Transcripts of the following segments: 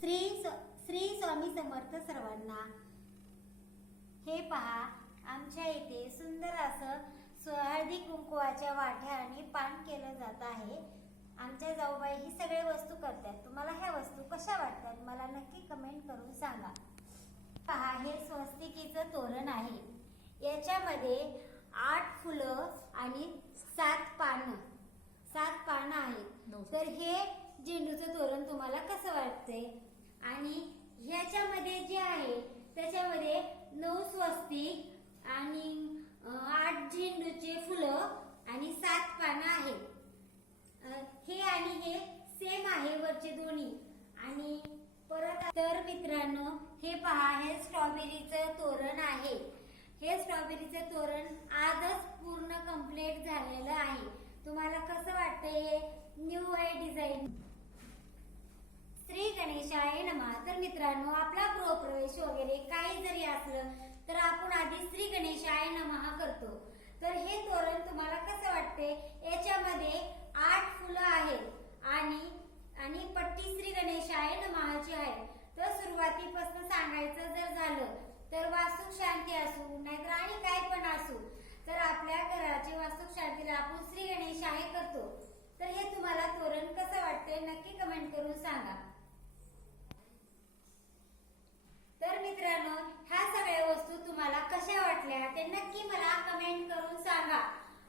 श्री स्वामी समर्थ सर्वांना। हे पहा, आमच्या इथे सुंदर असं हळदी कुंकवाच्या वाट्या आणि पान केलं जात आहे। आमच्या जाऊबाई ही सगळे वस्तू करतात। तुम्हाला ह्या वस्तू कशा वाटतात मला नक्की कमेंट करून सांगा। पहा, हे स्वस्तिकीचं तोरण आहे। याच्यामध्ये 8 फुलं आणि 7 पानं आहेत। तर हे झेंडूचं तोरण तुम्हाला कसं वाटतंय? आणि ह्याच्यामध्ये जे आहे त्याच्यामध्ये 9 स्वस्तिक आणि 8 झेंडूचे फुलं आणि 7 पानं आहेत। हे आणि हे सेम आहे वरचे दोन्ही। आणि परत तर मित्रांनो, हे पहा, हे स्ट्रॉबेरीचं तोरण आहे। हे स्ट्रॉबेरीचं तोरण आजच पूर्ण कंप्लीट झालेलं आहे। तुम्हाला कसं वाटतंय? हे न्यू आहे डिझाइन। श्री गणेशाय नमः। तर मित्रांनो, आपला गृहप्रवेश वगैरे काही जरी असलं तर आपण आधी श्री गणेशाय नमः करतो। तर हे तोरण तुम्हाला कसं वाटते? याच्यामध्ये 8 फुलं आहेत आणि पट्टी श्री गणेशाय नमःची आहे। तर सुरुवातीपासून सांगायचं जर झालं तर वास्तू शांती असू नाहीतर आणि काय पण असू, तर आपल्या घराची वास्तू शांतीला आपण श्री गणेशाय करतो। तर हे तुम्हाला तोरण कसं वाटतंय नक्की कमेंट करून सांगा। तर मित्रांनो, ह्या सगळ्या वस्तू तुम्हाला कशा वाटल्या ते नक्की मला कमेंट करून सांगा।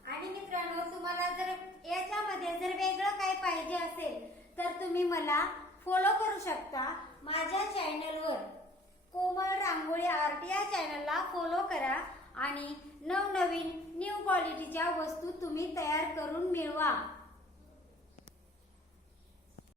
आणि मित्रांनो, तुम्हाला जर याच्यामध्ये जर वेगळं काय पाहिजे असेल तर तुम्ही मला फॉलो करू शकता माझ्या चॅनलवर। कोमल रांगोळी आर्ट या चॅनलला फॉलो करा आणि नवनवीन न्यू क्वालिटीच्या वस्तू तुम्ही तयार करून मिळवा।